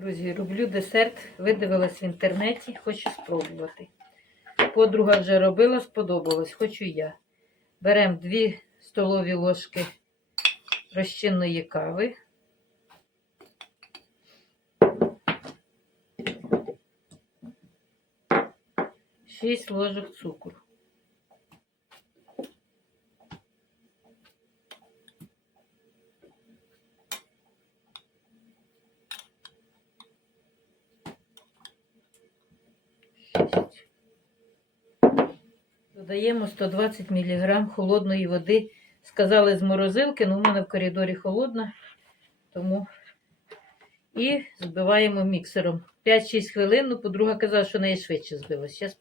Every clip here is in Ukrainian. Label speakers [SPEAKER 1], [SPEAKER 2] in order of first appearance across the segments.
[SPEAKER 1] Друзі, роблю десерт, видивилась в інтернеті, хочу спробувати. Подруга вже робила, сподобалось, хочу я. Беремо 2 столові ложки розчинної кави. Шість ложок цукру. Шість. Додаємо 120 мг холодної води. Сказали з морозилки, але у мене в коридорі холодна, тому і збиваємо міксером. 5-6 хвилин, ну, подруга казала, що неї швидше збилось. Зараз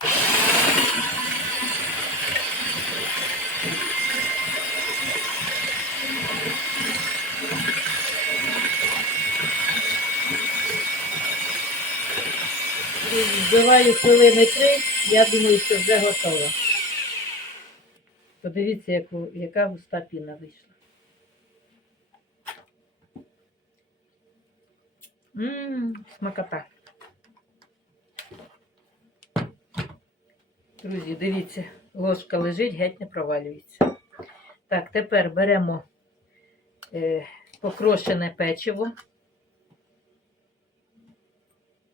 [SPEAKER 1] Збиваю хвилини три, я думаю, що вже готово. Подивіться, яку, яка густа піна вийшла. Ммм, смакота. Друзі, дивіться, ложка лежить, геть не провалюється. Так, тепер беремо е, покрошене печиво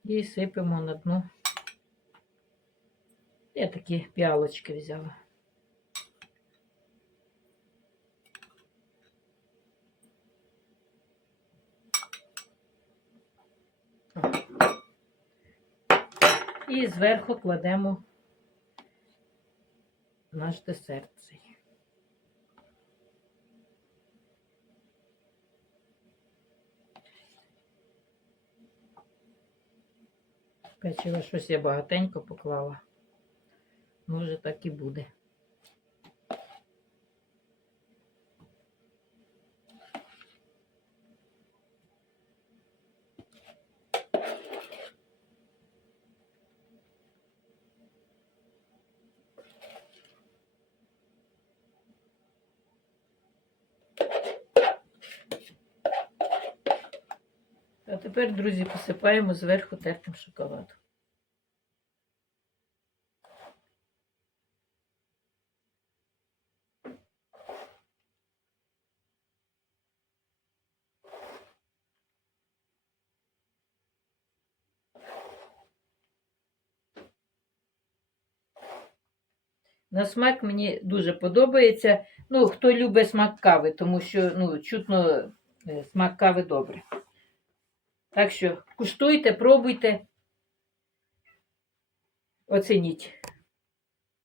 [SPEAKER 1] і сипемо на дно. Я такі піалочки взяла. І зверху кладемо наш десерт. Печиво щось я багатенько поклала. Може, так і буде. А тепер, друзі, посипаємо зверху тертим шоколадом. На смак мені дуже подобається. Ну, хто любить смак кави, тому що ну, чутно е, смак кави добре. Так що куштуйте, пробуйте, оцініть.